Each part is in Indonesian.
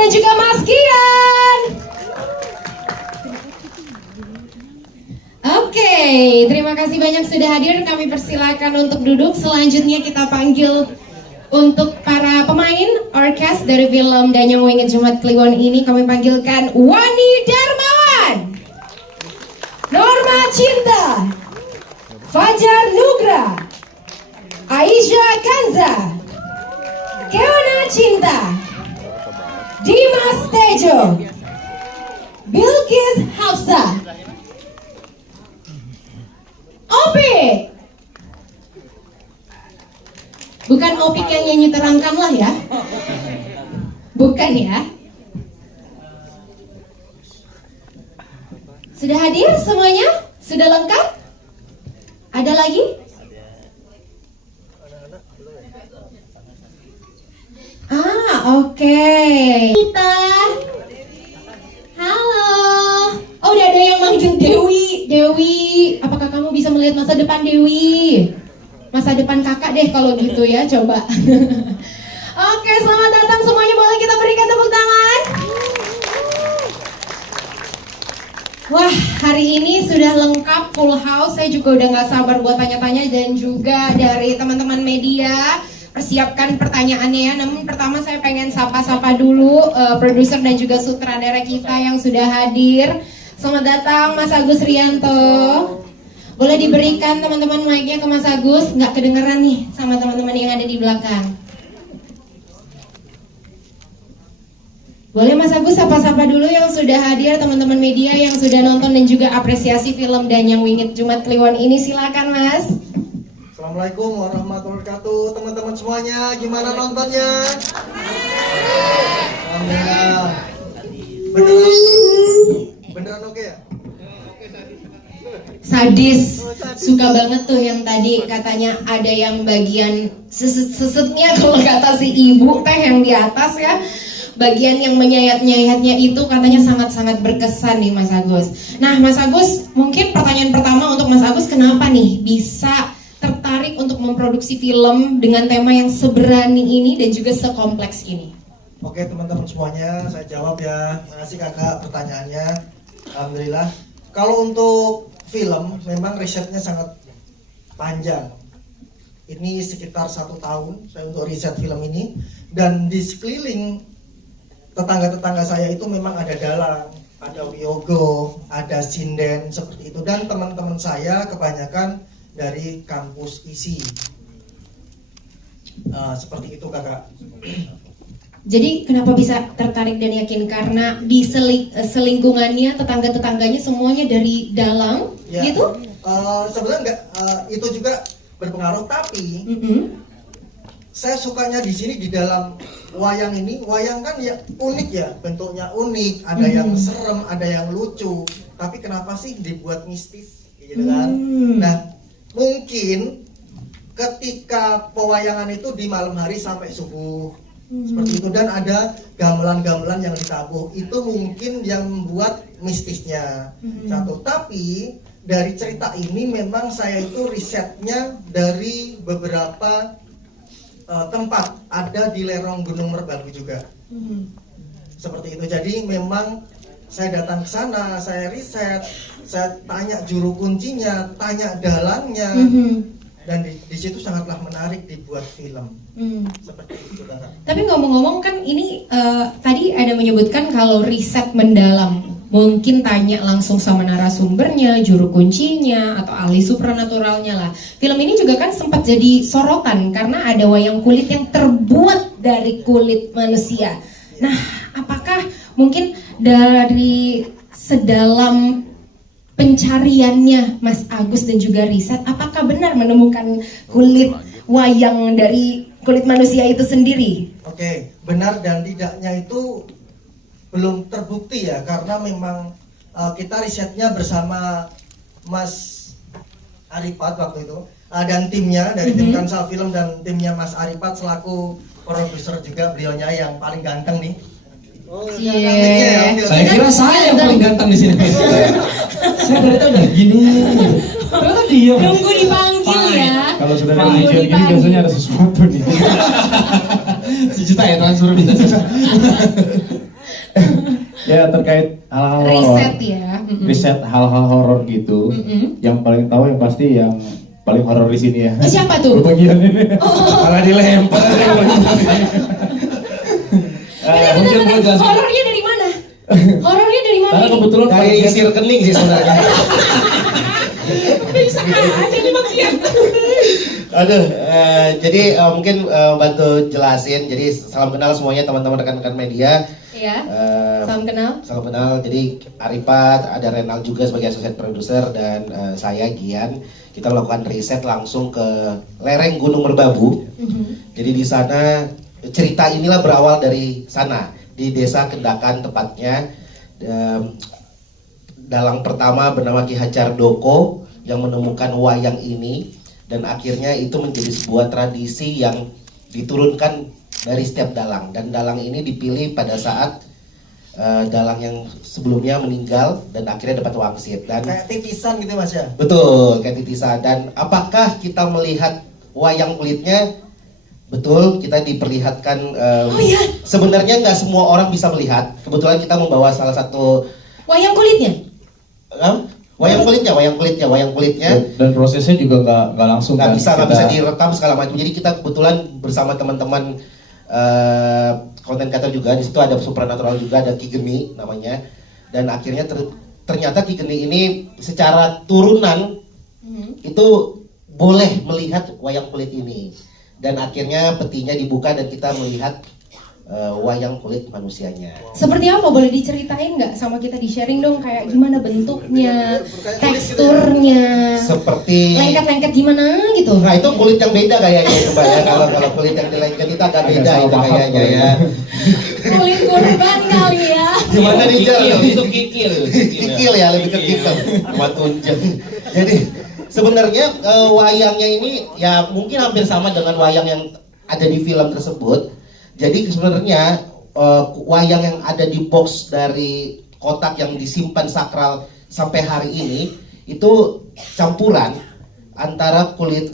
dan juga Mas Kian. Oke, terima kasih banyak sudah hadir. Kami persilakan untuk duduk. Selanjutnya kita panggil untuk para pemain orkes dari film Danyang Wingit Jumat Kliwon ini. Kami panggilkan Wani Darmawan, Norma Cinta, Fajar Nugra, Aisyah Kanza, Keona Cinta, Dimas Tejo, Bilkis Hafsa, Opik. Bukan Opik yang nyanyi terangkanlah ya. Bukan ya. Sudah hadir semuanya? Sudah lengkap? Ada lagi? Oke. Kita. Halo. Oh, udah ada yang manggil Dewi. Dewi, apakah kamu bisa melihat masa depan Dewi? Masa depan kakak deh kalau gitu ya, coba. Oke, selamat datang semuanya. Boleh kita berikan tepuk tangan? Wah, hari ini sudah lengkap, full house. Saya juga udah gak sabar buat tanya-tanya. Dan juga dari teman-teman media, persiapkan pertanyaannya ya. Namun pertama saya pengen sapa-sapa dulu produser dan juga sutradara kita yang sudah hadir. Selamat datang Mas Agus Rianto. Boleh diberikan teman-teman mic-nya ke Mas Agus. Nggak kedengeran nih sama teman-teman yang ada di belakang. Boleh Mas Agus sapa-sapa dulu yang sudah hadir, teman-teman media yang sudah nonton dan juga apresiasi film Danyang Wingit Jumat Kliwon ini. Silakan Mas. Assalamualaikum warahmatullahi wabarakatuh. Teman-teman semuanya, gimana nontonnya? Alhamdulillah. Beneran oke ya? Sadis, suka banget tuh yang tadi katanya ada yang bagian sesetnya kalau kata si ibu teh yang di atas ya. Bagian yang menyayat-nyayatnya itu katanya sangat-sangat berkesan nih Mas Agus. Nah Mas Agus, mungkin pertanyaan pertama untuk Mas Agus, kenapa nih bisa tertarik untuk memproduksi film dengan tema yang seberani ini dan juga sekompleks ini? Oke teman-teman semuanya, saya jawab ya. Terima kasih kakak pertanyaannya. Alhamdulillah. Kalau untuk film, memang risetnya sangat panjang. Ini sekitar 1 tahun saya untuk riset film ini. Dan di sekeliling tetangga-tetangga saya itu memang ada dalang, ada wiyogo, ada sinden, seperti itu. Dan teman-teman saya kebanyakan dari kampus ISI. Seperti itu kakak. Jadi kenapa bisa tertarik dan yakin? Karena di selingkungannya, tetangga-tetangganya semuanya dari dalang, ya, gitu? Sebenarnya enggak, itu juga berpengaruh. Tapi saya sukanya di sini di dalam wayang ini. Wayang kan ya unik ya, bentuknya unik. Ada yang serem, ada yang lucu. Tapi kenapa sih dibuat mistis, gitu kan? Nah, mungkin ketika pewayangan itu di malam hari sampai subuh. Seperti itu, dan ada gamelan-gamelan yang ditabuh, itu mungkin yang membuat mistisnya. Satu, tapi dari cerita ini memang saya itu risetnya dari beberapa tempat, ada di lerong Gunung Merbabu juga. Seperti itu, jadi memang saya datang ke sana, saya riset, saya tanya juru kuncinya, tanya dalangnya. Dan di situ sangatlah menarik dibuat film. Seperti itu kakak. Tapi ngomong-ngomong kan ini tadi ada menyebutkan kalau riset mendalam, mungkin tanya langsung sama narasumbernya, juru kuncinya, atau ahli supranaturalnya lah. Film ini juga kan sempat jadi sorotan karena ada wayang kulit yang terbuat dari kulit manusia. Nah, apakah mungkin dari sedalam pencariannya Mas Agus dan juga riset, apakah benar menemukan kulit wayang dari kulit manusia itu sendiri? Oke, benar dan tidaknya itu belum terbukti ya, karena memang kita risetnya bersama Mas Aripat waktu itu dan timnya dari tim Kansal Film dan timnya Mas Aripat selaku produser juga, beliaunya yang paling ganteng nih. Oh, yeah. Saya kira saya yang paling ganteng di sini. Saya dari tadi udah gini. Ternyata dia. Nunggu dipanggil ya. Kalau sudah dari gini biasanya ada sesuatu nih. 1 juta ya transfer bisa. Ya terkait hal-hal horor. Riset ya. Riset hal-hal horor gitu. Yang paling tahu yang pasti yang paling horor di sini ya. Siapa tuh? Bagian ini. Malah dilempar. Benar-benar horornya dari mana? Horornya dari mana? Karena ini? kebetulan Dari isi rekening sih sebenarnya. Bisa aja nih bagian. Aduh, jadi mungkin bantu jelasin. Jadi salam kenal semuanya teman-teman rekan-rekan media. Iya. Salam kenal. Salam kenal. Jadi Aripat, ada Renal juga sebagai associate producer dan saya Gian. Kita melakukan riset langsung ke lereng Gunung Merbabu. Jadi di sana cerita inilah berawal dari sana di Desa Kendakan tepatnya. Dalang pertama bernama Ki Hajar Doko yang menemukan wayang ini dan akhirnya itu menjadi sebuah tradisi yang diturunkan dari setiap dalang dan dalang ini dipilih pada saat dalang yang sebelumnya meninggal dan akhirnya dapat wangsit dan Kayak titisan gitu Mas ya. betul kayak titisan. Dan apakah kita melihat wayang kulitnya? Betul, kita diperlihatkan. Iya. Sebenarnya nggak semua orang bisa melihat. Kebetulan kita membawa salah satu Wayang kulitnya? wayang kulitnya. Dan prosesnya juga nggak langsung. Nggak kan? bisa direkam segala macam. Jadi kita kebetulan bersama teman-teman konten kreator juga. Di situ ada supernatural juga, ada Ki Geni namanya. Dan akhirnya ternyata Ki Geni ini secara turunan itu boleh melihat wayang kulit ini. Dan akhirnya petinya dibuka dan kita melihat wayang kulit manusianya. Seperti apa? Boleh diceritain nggak sama kita, di sharing dong kayak gimana bentuknya, teksturnya, Seperti lengket-lengket gimana gitu. nah itu kulit yang beda kayaknya itu Mbak ya. Kalau kulit yang dilengket itu agak beda itu kayaknya ya. Kulit kurban kali ya. Gimana nih Jar? Itu kikil. Kikil ya, lebih ke kikil. Sama tunjang. Jadi sebenarnya wayangnya ini ya mungkin hampir sama dengan wayang yang ada di film tersebut. Jadi sebenarnya wayang yang ada di box dari kotak yang disimpan sakral sampai hari ini itu campuran antara kulit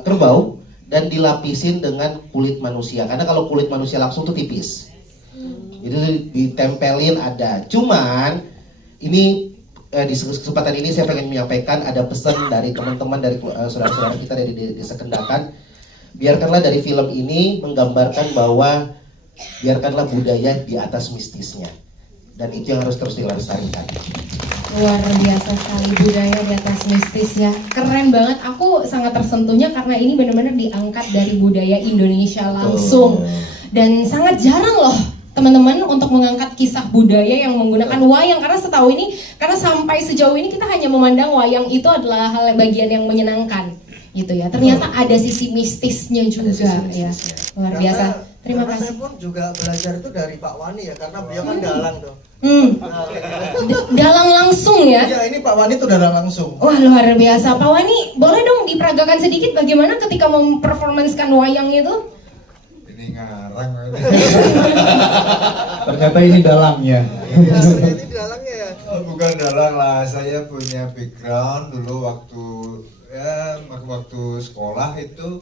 kerbau dan dilapisin dengan kulit manusia. Karena kalau kulit manusia langsung tuh tipis. Jadi ditempelin ada. Cuman ini di kesempatan ini saya pengen menyampaikan ada pesan dari teman-teman dari saudara-saudara kita dari Desa Kendakan. Biarkanlah dari film ini menggambarkan bahwa biarkanlah budaya di atas mistisnya. Dan itu yang harus terus dilestarikan. Luar biasa sekali budaya di atas mistis ya. Keren banget. Aku sangat tersentuhnya karena ini benar-benar diangkat dari budaya Indonesia langsung. Dan sangat jarang loh teman-teman untuk mengangkat kisah budaya yang menggunakan wayang, karena setahu ini, karena sampai sejauh ini kita hanya memandang wayang itu adalah hal bagian yang menyenangkan gitu ya. Ternyata ada sisi mistisnya juga ya. Luar biasa. Terima kasih. Saya pun juga belajar itu dari Pak Wani ya, karena beliau kan dalang tuh. Dalang langsung ya? Iya, ini Pak Wani tuh dalang langsung. Wah, luar biasa. Pak Wani, boleh dong diperagakan sedikit bagaimana ketika memperformanskan wayang itu? Ini ngarang. Ternyata ini dalangnya. Ini dalangnya ya. Bukan dalang lah, saya punya background dulu waktu sekolah itu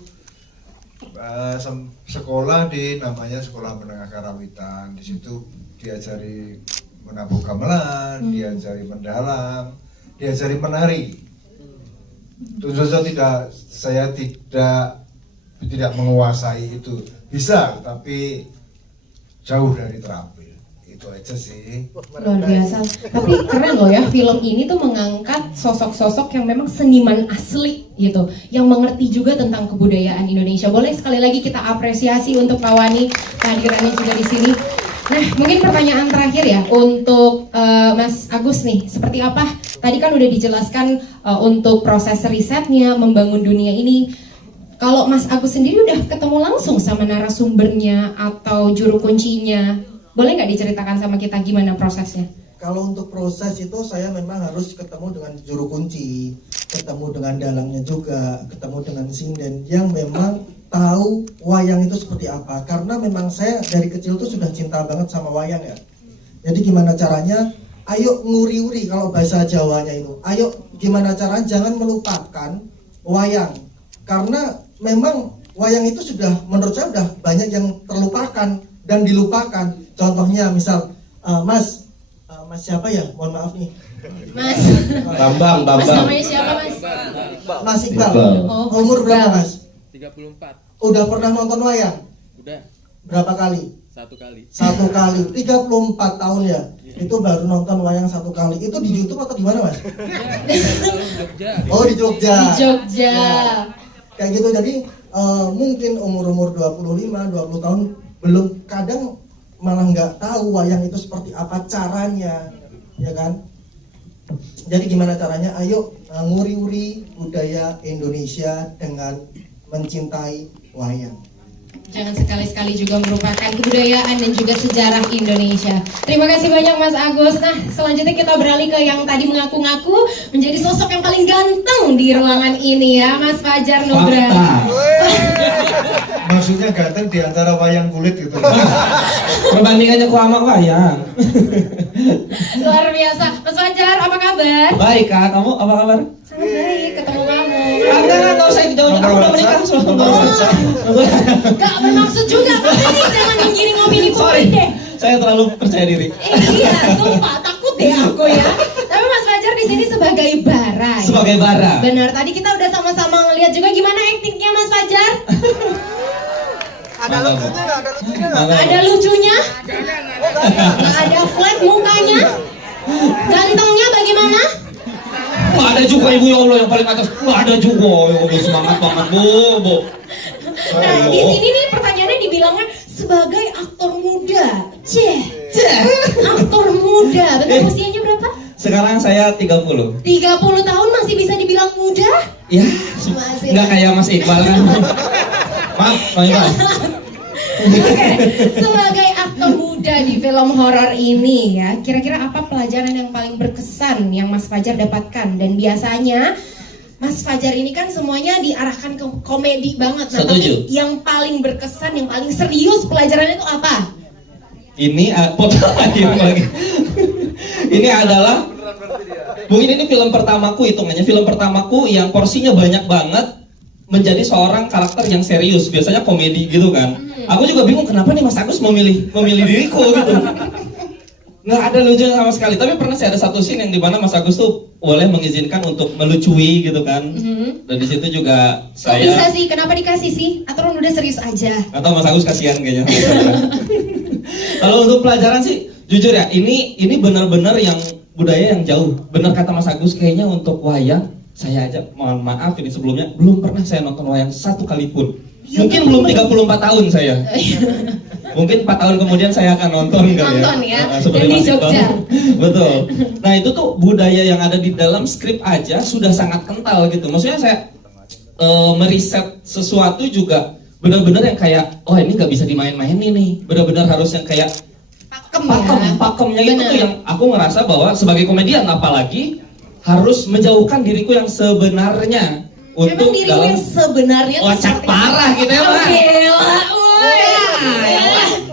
sekolah di namanya Sekolah Menengah Karawitan. Di situ diajari menabuh gamelan, diajari mendalang, diajari menari. Tentu saja saya tidak menguasai itu. Bisa, tapi jauh dari terampil. Itu aja sih. Luar biasa. Tapi keren loh ya, film ini tuh mengangkat sosok-sosok yang memang seniman asli gitu, yang mengerti juga tentang kebudayaan Indonesia. Boleh sekali lagi kita apresiasi untuk Pak Wani kehadirannya juga di sini. Nah, mungkin pertanyaan terakhir ya untuk Mas Agus nih, seperti apa? Tadi kan udah dijelaskan untuk proses risetnya, membangun dunia ini. Kalau Mas Agus sendiri udah ketemu langsung sama narasumbernya atau juru kuncinya, boleh nggak diceritakan sama kita gimana prosesnya? Kalau untuk proses itu saya memang harus ketemu dengan juru kunci, ketemu dengan dalangnya juga, ketemu dengan sinden yang memang tahu wayang itu seperti apa. Karena memang saya dari kecil tuh sudah cinta banget sama wayang ya. Jadi gimana caranya? Ayo nguri-uri kalau bahasa Jawanya itu. Ayo gimana caranya jangan melupakan wayang. Karena memang wayang itu sudah menurut saya sudah banyak yang terlupakan dan dilupakan. Contohnya misal Mas, Mas siapa ya? Mohon maaf nih. Mas. Bambang. Mas namanya siapa Mas? Mas Iqbal. Oh, Mas Umur berapa Iqbal. Mas? 34. Udah pernah nonton wayang? Udah Berapa kali? 1 kali. 1 kali. 34 tahun ya. Itu baru nonton wayang 1 kali. Itu di YouTube atau di mana Mas? Jogja. Oh di Jogja. Di Jogja. Ya. Kayak gitu. Jadi mungkin umur 25-20 tahun belum, kadang malah nggak tahu wayang itu seperti apa caranya, ya kan? Jadi gimana caranya? Ayo nguri-uri budaya Indonesia dengan mencintai wayang. Jangan sekali-sekali juga merupakan kebudayaan dan juga sejarah Indonesia. Terima kasih banyak Mas Agus. Nah, selanjutnya kita beralih ke yang tadi mengaku-ngaku menjadi sosok yang paling ganteng di ruangan ini ya, Mas Fajar Nugra. Fakta. Maksudnya ganteng di antara wayang kulit gitu. Perbandingannya ku sama wayang. Luar biasa. Mas Fajar, apa kabar? Baik Kak, kamu apa kabar? Sangat baik, ketemu kamu. Enggak usah jauh-jauh. Aku udah menikah Gak bermaksud juga, makanya jangan menggiring opini Sorry, publik deh. saya terlalu percaya diri. Iya, sumpah takut deh aku ya. Tapi Mas Fajar di sini sebagai bara. Ya? Sebagai bara. Benar, tadi kita udah sama-sama ngeliat juga gimana aktingnya Mas Fajar. Ada lucunya nggak? Ada lucunya nggak? Ada lucunya? Nggak ada flat mukanya? Gantengnya bagaimana? Nggak ada juga ibu ya Allah yang paling atas. Nggak ada juga. Ya Allah semangat banget bu. Nah, di sini nih pertanyaannya dibilangnya sebagai aktor muda. Ceh. Aktor muda. Betul usianya berapa? Sekarang saya 30. 30 tahun masih bisa dibilang muda? Ya, Masih nggak lah. kayak Mas Iqbal kan. Maaf, Mas Iqbal. Oke, sebagai aktor muda di film horor ini ya, kira-kira apa pelajaran yang paling berkesan yang Mas Fajar dapatkan? Dan biasanya Mas Fajar ini kan semuanya diarahkan ke komedi banget. Nah, Setuju. tapi yang paling berkesan, yang paling serius pelajarannya itu apa? Ini potong lagi. Ini adalah mungkin ini film pertamaku hitungannya. Film pertamaku yang porsinya banyak banget menjadi seorang karakter yang serius. Biasanya komedi gitu kan. Aku juga bingung kenapa nih Mas Agus memilih diriku gitu. Nggak ada lucunya sama sekali. Tapi pernah sih ada satu scene yang dimana Mas Agus tuh boleh mengizinkan untuk melucui gitu kan. Dan di situ juga Kok saya. bisa sih? Kenapa dikasih sih? Atau udah serius aja? Atau Mas Agus kasihan kayaknya. Kalau untuk pelajaran sih, jujur ya, ini benar-benar yang budaya yang jauh. Benar kata Mas Agus, kayaknya untuk wayang, saya aja mohon maaf ini sebelumnya belum pernah saya nonton wayang 1 kali pun. Mungkin belum 34 tahun saya. Mungkin 4 tahun kemudian saya akan nonton kali Nonton ya, Seperti dan di Mas Iqbal. Jogja. Betul. Nah itu tuh budaya yang ada di dalam skrip aja sudah sangat kental gitu. Maksudnya saya meriset sesuatu juga benar-benar yang kayak, oh ini nggak bisa dimain-mainin nih. Benar-benar harus yang kayak pakemnya itu Benar. tuh yang aku ngerasa bahwa sebagai komedian apalagi harus menjauhkan diriku yang sebenarnya Memang untuk dirimu dalam yang sebenarnya tuh kocak seperti parah apa? gitu ya, Oh, Pak. gila, woi.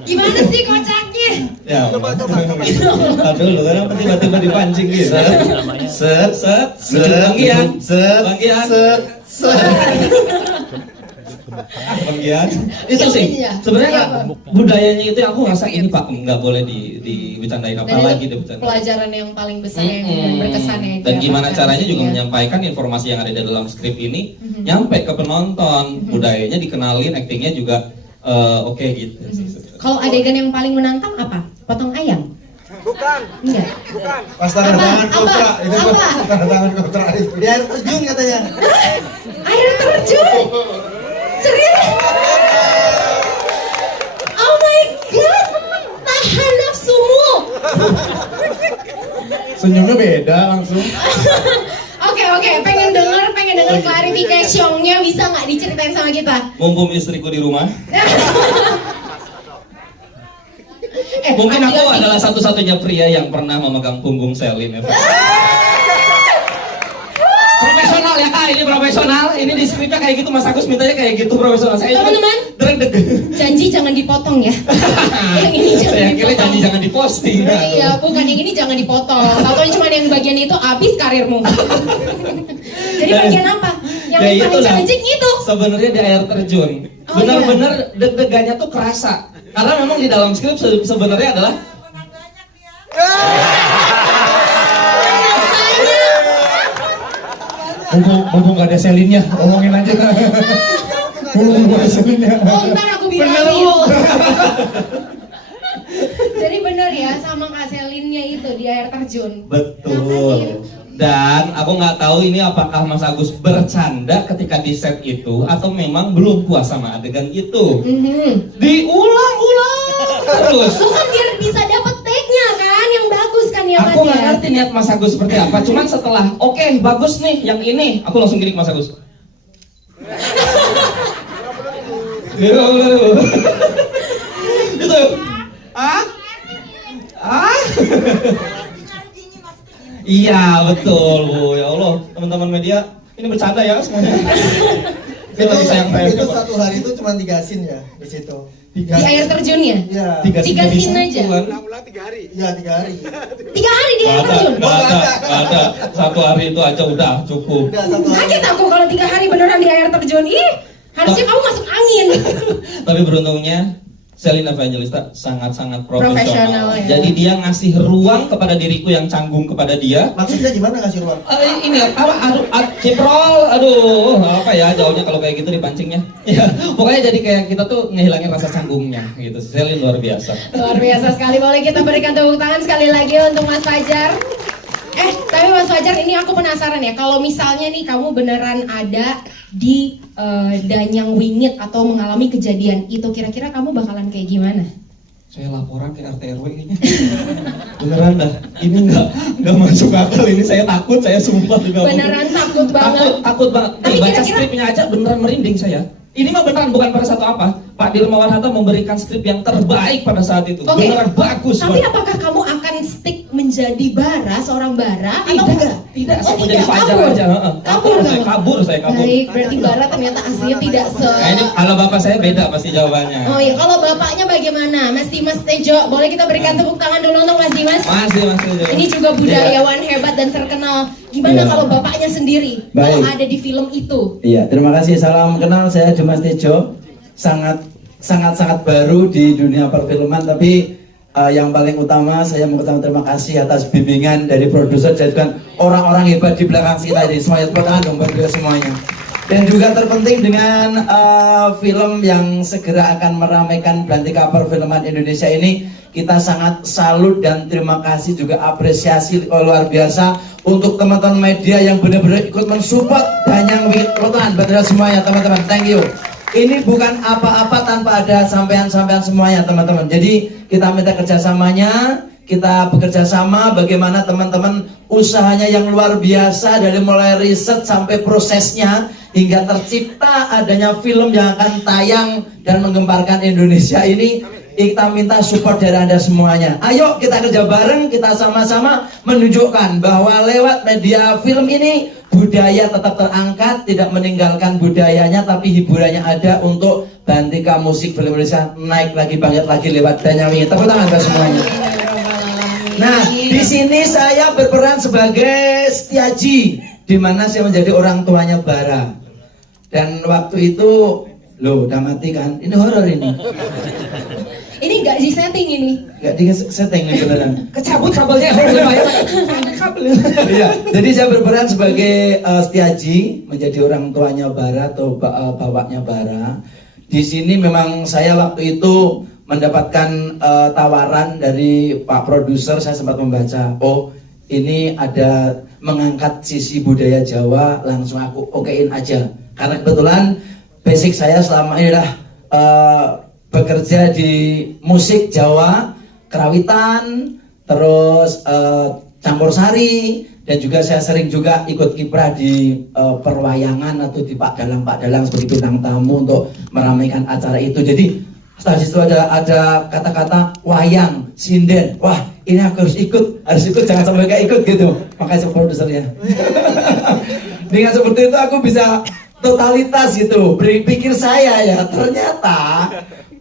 Gimana sih kocaknya? Ya, Tahan dulu karena tiba-tiba dipancing gitu. Set, Bangkian, Bangkian. Itu sih. Iya. Sebenarnya Iya, budayanya itu yang aku ngerasa ini Pak nggak boleh dibicarain Dan apalagi itu dibicarain. pelajaran yang paling besar yang dan berkesan ya. itu Dan ya, gimana Pak caranya Syarif, juga ya. menyampaikan informasi yang ada di dalam skrip ini nyampe ke penonton, budayanya dikenalin, aktingnya juga oke gitu. Kalau adegan yang paling menantang apa? Potong ayam? Bukan. Enggak. Bukan. Pas tanda Apa? tangan kontrak Apa? itu Apa? tanda tangan kontrak itu. Di air terjun katanya. Air terjun? Serius? Oh my god! Tahan nafsumu! Senyumnya beda langsung. Oke, pengen denger klarifikasinya, bisa nggak diceritain sama kita? Mumpung istriku di rumah. Mungkin aku adalah satu-satunya pria yang pernah memegang punggung Selin ya. Profesional ya Kak, ini profesional. Ini di skripnya kayak gitu, Mas Agus mintanya kayak gitu profesional. Saya Teman-teman, deg-deg. janji jangan dipotong ya. Yang ini jangan Saya kira dipotong. janji jangan diposting. Iya, bukan yang ini jangan dipotong. Tahu cuma yang bagian itu habis karirmu. Jadi bagian apa? Yang Ya paling itulah. challenging itu. Sebenarnya di air terjun. Oh, Benar-benar deg-degannya tuh kerasa. Karena memang di dalam skrip sebenarnya adalah Mumpung gak ada Selinnya, ngomongin aja. Mumpung gak ada Selinnya. Oh, ntar aku bilangin. Jadi bener ya sama Kak Selinnya itu di air terjun. Betul. Dan aku nggak tahu ini apakah Mas Agus bercanda ketika di set itu atau memang belum puas sama adegan itu. Diulang-ulang terus. Itu kan biar bisa dapet take-nya kan yang bagus kan ya Mas Aku nggak ya. ngerti niat Mas Agus seperti apa. Cuman setelah oke, bagus nih yang ini, aku langsung giring Mas Agus. Itu. Iya betul Bu, ya Allah teman-teman media ini bercanda ya semuanya. Saya lagi sayang saya. Itu satu hari itu cuma 3 scene ya di situ. Di air terjunnya? Iya. 3 Tiga scene aja? Ulang-ulang 3 hari. Iya 3 hari. 3 hari di air terjun? Nggak ada. 1 hari itu aja udah cukup. Udah 1 hari. Kaget aku kalau 3 hari beneran di air terjun. Ih, harusnya kamu masuk angin. Tapi beruntungnya Selina Evangelista sangat-sangat Profesional, profesional. ya. Jadi dia ngasih ruang kepada diriku yang canggung kepada dia. Maksudnya gimana ngasih ruang? Ini ciprol, aduh, apa ya jauhnya kalau kayak gitu dipancingnya. Ya, pokoknya jadi kayak kita tuh ngehilangin rasa canggungnya gitu. Selin luar biasa. Luar biasa sekali. Boleh kita berikan tepuk tangan sekali lagi untuk Mas Fajar. Tapi Mas Fajar ini aku penasaran ya. Kalau misalnya nih kamu beneran ada di Danyang Wingit atau mengalami kejadian itu, kira-kira kamu bakalan kayak gimana? Saya laporan ke RT RW kayaknya. Beneran dah. Ini nggak masuk akal ini. Saya takut, saya sumpah juga. Beneran takut banget. Takut banget. Tapi Baca kira-kira- skripnya aja beneran merinding saya. Ini mah beneran bukan pada satu apa. Pak Dirmawan Hatta memberikan skrip yang terbaik pada saat itu. Oke. Beneran bagus. Tapi banget. apakah kamu akan stick menjadi bara, seorang bara atau Tidak, enggak? tidak, Oh, saya mau jadi Fajar kabur. aja. Kabur Saya kamu? kabur. Baik, berarti bara ternyata aslinya tidak se... Nah, ini kalau bapak saya beda pasti jawabannya. Oh iya, kalau bapaknya bagaimana? Mas Dimas Tejo, boleh kita berikan tepuk tangan dulu untuk Mas Dimas? Masih. Ini juga budayawan hebat dan terkenal. Gimana Iya. kalau bapaknya sendiri? Kalau Baik. ada di film itu? Iya, terima kasih. Salam kenal, saya Dimas Tejo. Sangat baru di dunia perfilman, tapi yang paling utama saya mengucapkan terima kasih atas bimbingan dari produser dan orang-orang hebat di belakang kita ini. Semuanya tepuk tangan dong buat beliau semuanya. Dan juga terpenting dengan film yang segera akan meramaikan Belantika Perfilman Indonesia ini, kita sangat salut dan terima kasih juga apresiasi luar biasa untuk teman-teman media yang benar-benar ikut mensupport Danyang Wingit. Tepuk tangan buat semuanya teman-teman. Thank you. Ini bukan apa-apa tanpa ada sampean-sampean semuanya teman-teman. Jadi kita minta kerjasamanya, kita bekerja sama bagaimana teman-teman usahanya yang luar biasa dari mulai riset sampai prosesnya hingga tercipta adanya film yang akan tayang dan menggemparkan Indonesia ini. Kita minta support dari Anda semuanya. Ayo kita kerja bareng, kita sama-sama menunjukkan bahwa lewat media film ini budaya tetap terangkat, tidak meninggalkan budayanya, tapi hiburannya ada untuk Belantika Musik Film Indonesia naik lagi, bangkit lagi lewat Danyang Wingit. Tepuk tangan buat semuanya. Nah, di sini saya berperan sebagai Setiaji, di mana saya menjadi orang tuanya Bara. Dan waktu itu, loh, udah mati kan? Ini horor ini. Ini nggak disetting ini. Gak di setting nih beneran. Kecabut kabelnya. Iya, jadi saya berperan sebagai Setiaji, menjadi orang tuanya Bara atau bapaknya Bara. Di sini memang saya waktu itu mendapatkan tawaran dari Pak Produser. Saya sempat membaca, oh ini ada mengangkat sisi budaya Jawa, langsung aku okein aja. Karena kebetulan basic saya selama ini adalah bekerja di musik Jawa, kerawitan, terus campur sari, dan juga saya sering juga ikut kiprah di perwayangan atau di Pak Dalang sebagai bintang tamu untuk meramaikan acara itu. Jadi setelah itu ada kata-kata wayang, sinden. Wah, ini aku harus ikut, jangan sampai gak ikut gitu. Makasih produsernya. Dengan seperti itu aku bisa totalitas gitu. Berpikir saya ya, ternyata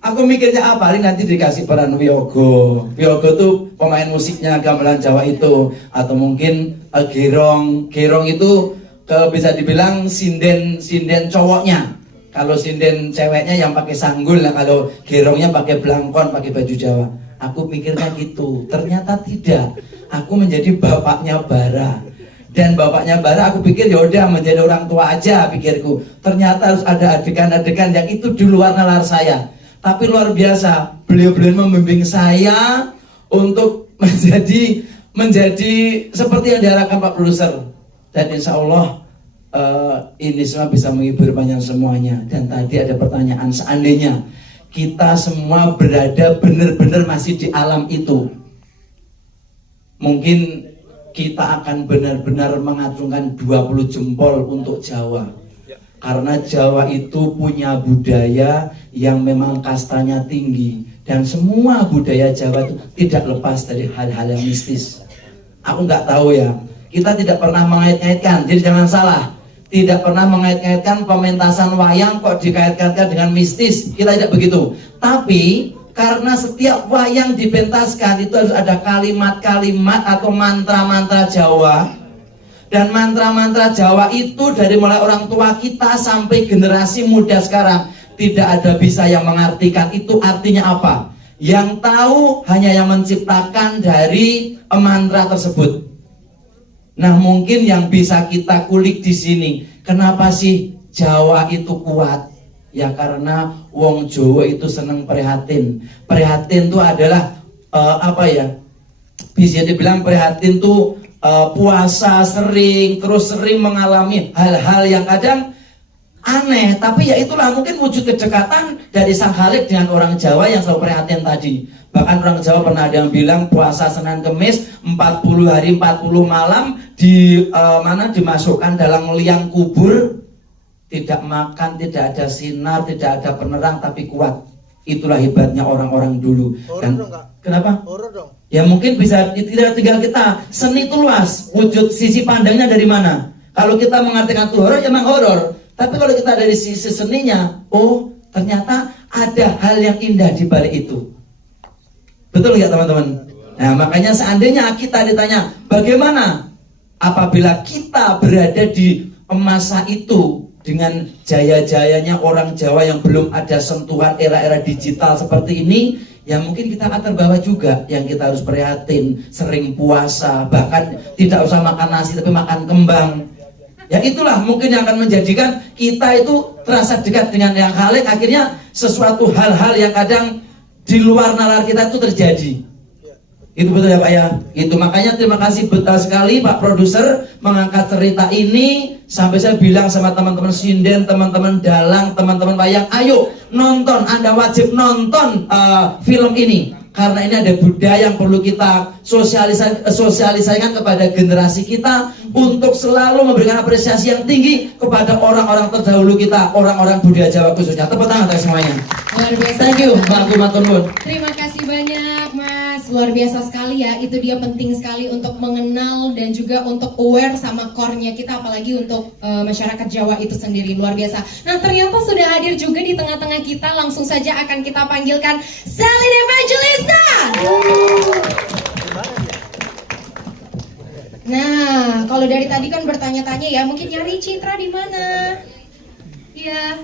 aku mikirnya apa? Paling nanti dikasih peran Wiyogo. Wiyogo tuh pemain musiknya gamelan Jawa itu, atau mungkin Gerong. Gerong itu bisa dibilang sinden cowoknya. Kalau sinden ceweknya yang pakai sanggul lah, kalau gerongnya pakai blangkon, pakai baju Jawa. Aku mikirnya gitu. Ternyata tidak. Aku menjadi bapaknya Bara. dan bapaknya bara, aku pikir yaudah menjadi orang tua aja pikirku. Ternyata harus ada adegan-adegan yang itu di luar nalar saya. Tapi luar biasa, beliau-beliau membimbing saya untuk menjadi seperti yang diharapkan Pak Produser. Dan insya Allah ini semua bisa menghibur panjang semuanya. Dan tadi ada pertanyaan, seandainya kita semua berada benar-benar masih di alam itu, mungkin kita akan benar-benar mengacungkan 20 jempol untuk Jawa. Karena Jawa itu punya budaya yang memang kastanya tinggi. Dan semua budaya Jawa itu tidak lepas dari hal-hal yang mistis. Aku nggak tahu ya, kita tidak pernah mengait-ngaitkan, jadi jangan salah. Tidak pernah mengait-ngaitkan pementasan wayang kok dikait-kaitkan dengan mistis. Kita tidak begitu. Tapi karena setiap wayang dipentaskan itu harus ada kalimat-kalimat atau mantra-mantra Jawa. Dan mantra-mantra Jawa itu dari mulai orang tua kita sampai generasi muda sekarang tidak ada bisa yang mengartikan itu artinya apa. Yang tahu hanya yang menciptakan dari mantra tersebut. Nah, mungkin yang bisa kita kulik di sini, kenapa sih Jawa itu kuat? Ya karena wong Jawa itu seneng prihatin. Prihatin itu adalah bisa dibilang prihatin itu puasa terus sering mengalami hal-hal yang kadang aneh, tapi ya itulah mungkin wujud kedekatan dari Sang Khalik dengan orang Jawa yang selalu prihatin tadi. Bahkan orang Jawa pernah ada yang bilang puasa Senin Kemis 40 hari 40 malam dimasukkan dalam liang kubur, tidak makan, tidak ada sinar, tidak ada penerang, tapi kuat. Itulah hebatnya orang-orang dulu. Dan kenapa? Horor dong. Ya mungkin bisa tinggal kita. Seni itu luas, wujud sisi pandangnya dari mana. Kalau kita mengartikan itu horor, ya memang horor. Tapi kalau kita dari sisi seninya, oh ternyata ada hal yang indah di balik itu. Betul nggak teman-teman? Nah makanya seandainya kita ditanya, bagaimana apabila kita berada di masa itu dengan jaya-jayanya orang Jawa yang belum ada sentuhan era-era digital seperti ini, ya mungkin kita akan terbawa juga. Yang kita harus prihatin, sering puasa, bahkan tidak usah makan nasi tapi makan kembang. Ya itulah mungkin yang akan menjadikan kita itu terasa dekat dengan Yang Khalik. Akhirnya sesuatu hal-hal yang kadang di luar nalar kita itu terjadi. Itu betul ya Pak ya. Itu makanya terima kasih betul sekali Pak Produser mengangkat cerita ini. Sampai saya bilang sama teman-teman sinden, teman-teman dalang, teman-teman wayang, ayo nonton, Anda wajib nonton film ini. Karena ini ada budaya yang perlu kita sosialisasikan kepada generasi kita untuk selalu memberikan apresiasi yang tinggi kepada orang-orang terdahulu kita, orang-orang budaya Jawa khususnya. Tepuk tangan untuk semuanya. Luar biasa. Thank you, Mbak Kumatunun. Terima kasih banyak Mas, luar biasa sekali ya. Itu dia penting sekali untuk mengenal dan juga untuk aware sama core-nya kita, apalagi untuk masyarakat Jawa itu sendiri, luar biasa. Nah ternyata sudah hadir juga di tengah-tengah kita. Langsung saja akan kita panggilkan Celine Evangelista. Nah kalau dari tadi kan bertanya-tanya ya, mungkin nyari Citra di mana? Iya.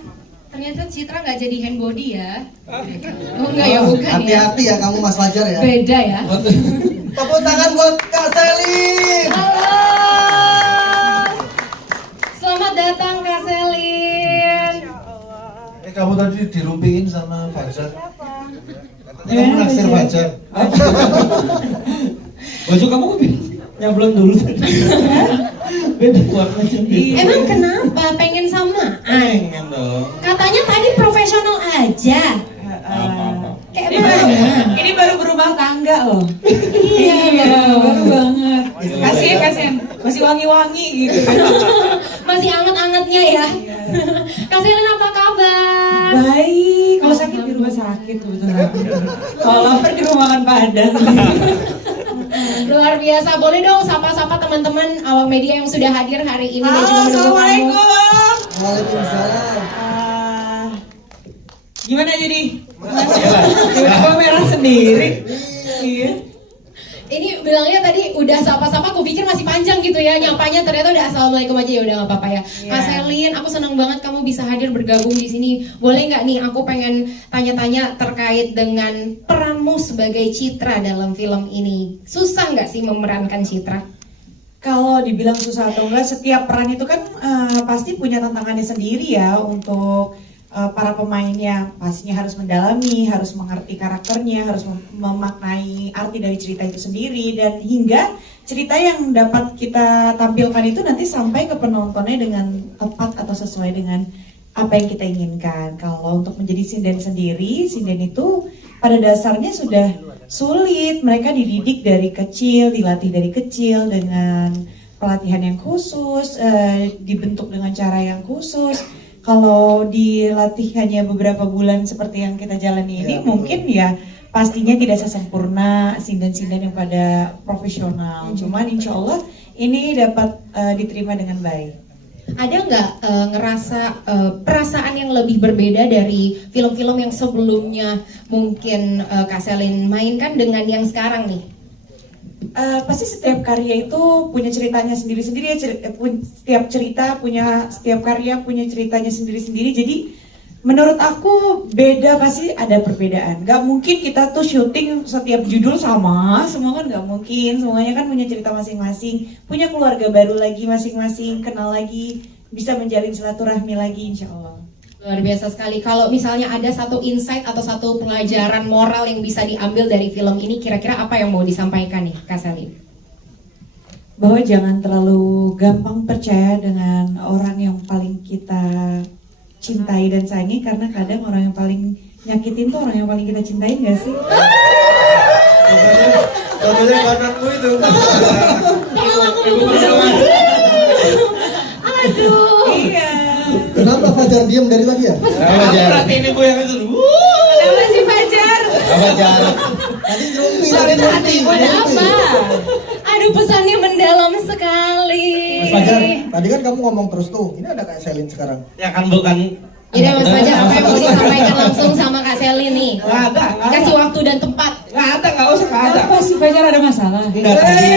Ternyata Citra nggak jadi hand body ya. Oh enggak ya, bukan ya. Hati-hati ya kamu Mas Fajar ya. Beda ya. Tepuk tangan buat Kak Selin. Halo. Selamat datang Kak Selin. Kamu tadi dirumpiin sama Fajar. Katanya kamu naksir Fajar. Baju kamu nyablon dulu tadi. Beda warnanya beda. Emang kenapa? Pengen samaan? Pengen dong. Katanya tadi profesional aja. Kayak mana? Ini baru berumah tangga loh. Iya. Baru banget. Kasian. Masih wangi-wangi gitu. Masih anget-angetnya ya. Kak Selin apa kabar? Baik. Kalau sakit di rumah sakit kebetulan. Kalau lapar di rumah makan Padang. Luar biasa. Boleh dong sapa-sapa teman-teman awak media yang sudah hadir hari ini dan juga Halo, menunggu kamu. assalamualaikum. Waalaikumsalam. Gimana jadi? Tiba-tiba merah sendiri. Iya. Ini bilangnya tadi udah sapa-sapa, aku pikir masih panjang gitu ya nyapanya, ternyata udah assalamualaikum aja, ya udah nggak apa-apa ya. Kak Selin, aku senang banget kamu bisa hadir bergabung di sini. Boleh nggak nih, aku pengen tanya-tanya terkait dengan peranmu sebagai Citra dalam film ini. Susah nggak sih memerankan Citra? Kalau dibilang susah atau enggak, setiap peran itu kan pasti punya tantangannya sendiri ya untuk para pemainnya. Pastinya harus mendalami, harus mengerti karakternya, harus memaknai arti dari cerita itu sendiri, dan hingga cerita yang dapat kita tampilkan itu nanti sampai ke penontonnya dengan tepat atau sesuai dengan apa yang kita inginkan. Kalau untuk menjadi sinden sendiri, sinden itu pada dasarnya sudah sulit. Mereka dididik dari kecil, dilatih dari kecil dengan pelatihan yang khusus, dibentuk dengan cara yang khusus. Kalau dilatih hanya beberapa bulan seperti yang kita jalani ini, mungkin ya pastinya tidak sesempurna sinden-sinden yang pada profesional. Cuman insya Allah ini dapat diterima dengan baik. Ada nggak ngerasa perasaan yang lebih berbeda dari film-film yang sebelumnya mungkin Kak Selin mainkan dengan yang sekarang nih? Pasti setiap karya itu punya ceritanya sendiri-sendiri ya. Setiap karya punya ceritanya sendiri-sendiri. Jadi menurut aku beda, pasti ada perbedaan. Gak mungkin kita tuh syuting setiap judul sama, semua kan gak mungkin. Semuanya kan punya cerita masing-masing, punya keluarga baru lagi masing-masing, kenal lagi, bisa menjalin silaturahmi lagi insya Allah. Luar biasa sekali. Kalau misalnya ada satu insight atau satu pelajaran moral yang bisa diambil dari film ini, kira-kira apa yang mau disampaikan nih Kak Selin? Bahwa jangan terlalu gampang percaya dengan orang yang paling kita cintai dan sayangi, karena kadang orang yang paling nyakitin tuh orang yang paling kita cintain, gak sih? Contohnya kananmu itu. Aduh. Iya. Kenapa Fajar diam dari tadi ya? Berarti ini gue yang itu. Kenapa sih Fajar? Fajar. Tadi nyerumpi, Ada apa? Aduh, pesannya mendalam sekali. Mas Fajar, tadi kan kamu ngomong terus tuh, ini ada Kak Selin sekarang. Ya kan bukan. Ini Mas Fajar, apa yang mau disampaikan langsung sama Kak Selin nih? Nggak ada. Kasih waktu dan tempat. Nggak usah, nggak ada. Apa sih Fajar, ada masalah? Enggak tadi.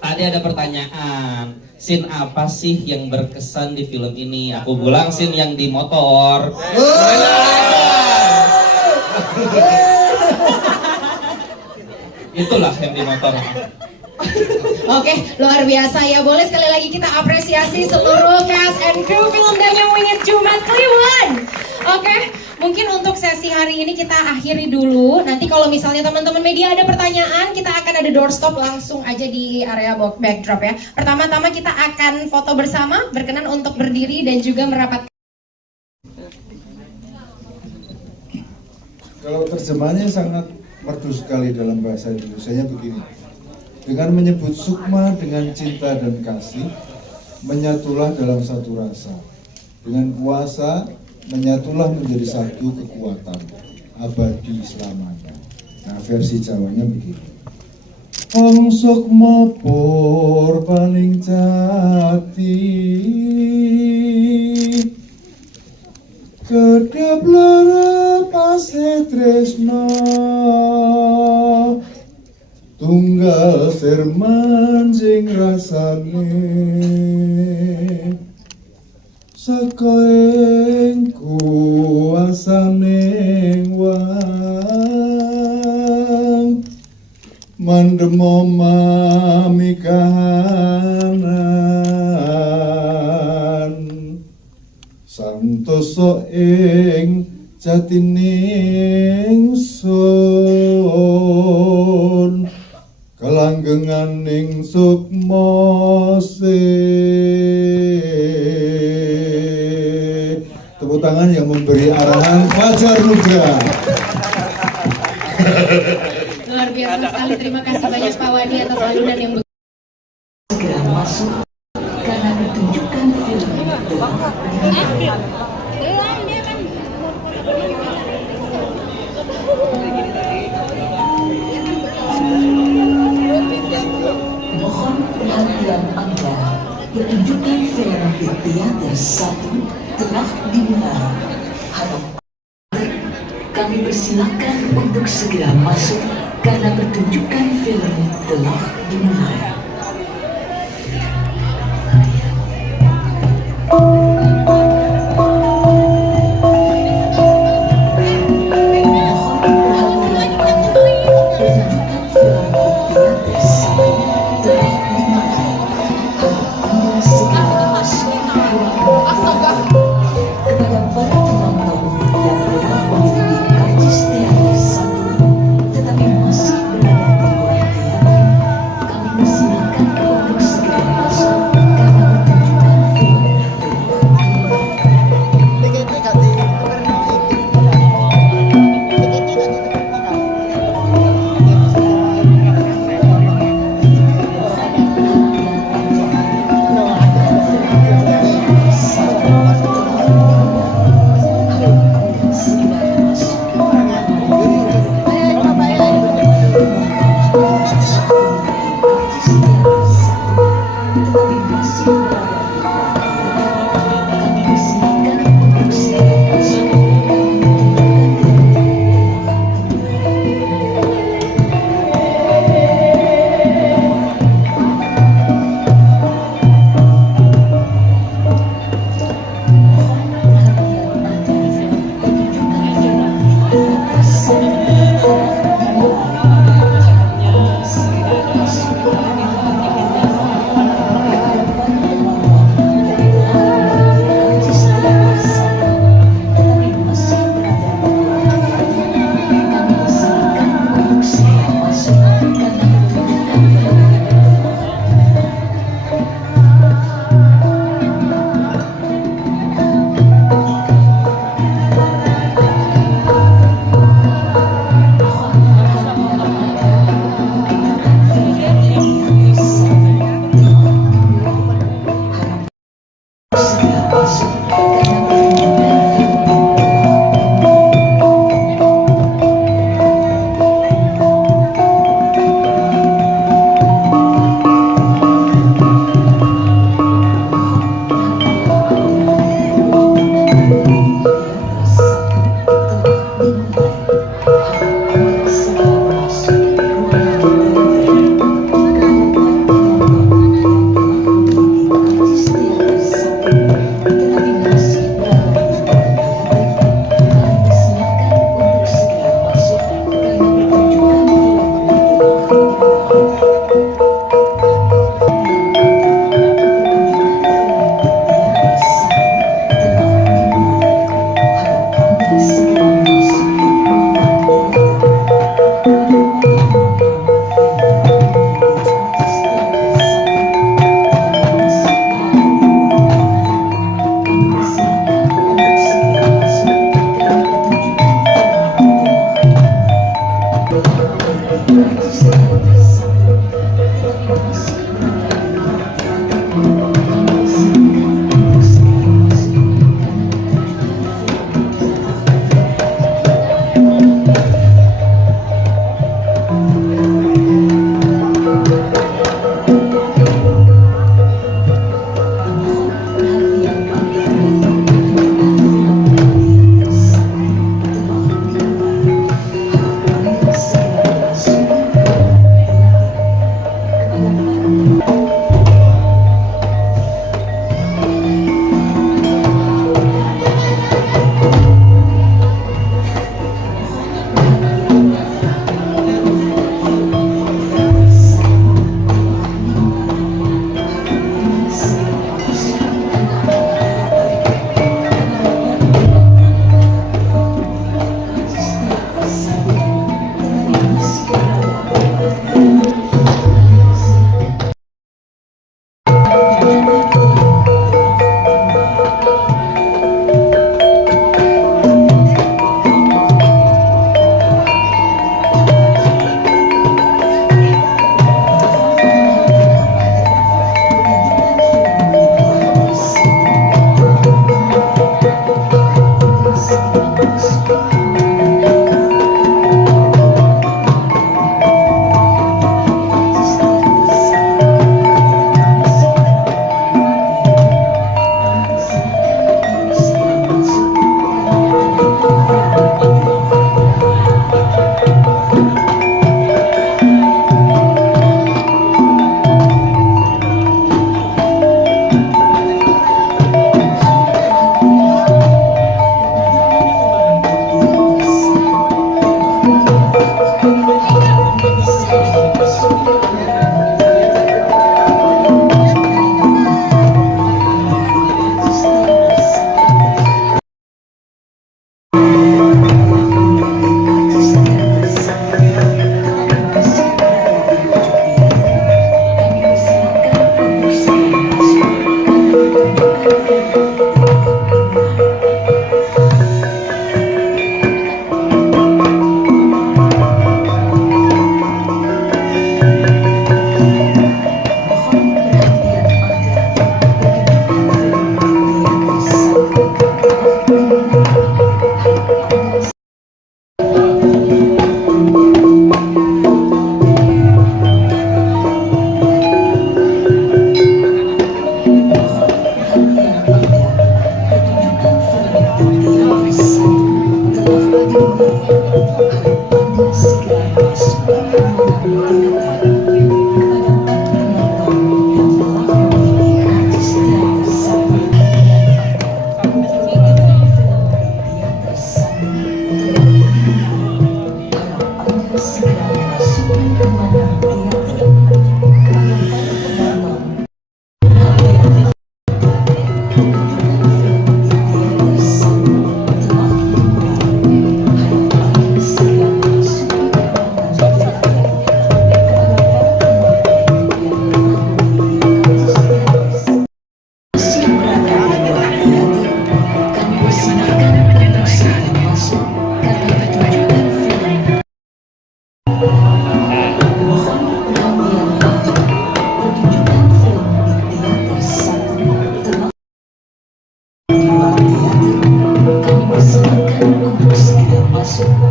Tadi ada pertanyaan. Scene apa sih yang berkesan di film ini? Aku bilang scene yang di motor. Itulah yang di motor. Oke, luar biasa ya. Boleh sekali lagi kita apresiasi seluruh cast and crew film Danyang Wingit Jumat Kliwon. Oke, mungkin untuk sesi hari ini kita akhiri dulu. Nanti kalau misalnya teman-teman media ada pertanyaan, kita akan ada doorstop langsung aja di area backdrop ya. Pertama-tama kita akan foto bersama, berkenan untuk berdiri dan juga merapat. Kalau terjemahannya sangat merdu sekali dalam bahasa Indonesianya begini. Dengan menyebut sukma dengan cinta dan kasih, menyatulah dalam satu rasa. Dengan puasa, menyatulah menjadi satu kekuatan abadi selamanya. Nah, versi Jawanya begini. Om sukma pur paning jati, kedap lara pase tresno, tunggal sermanjing rasane, saka ing kuasaning wang mandemo mamikahanan santoso ing jatining sun kelanggenganing sukma tepuk tangan yang memberi arahan Fajar Nugra. Luar biasa sekali. Terima kasih banyak Pak Wadi atas alunan yang segera masuk karena pertunjukan film mohon perhatian Anda. Pertunjukan film di Teater 1 telah dimulai. Harap kami persilakan untuk segera masuk karena pertunjukan film telah dimulai. Mohon perhatian Anda. Pertunjukan film di Teater 1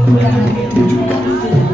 karena tunjukkan film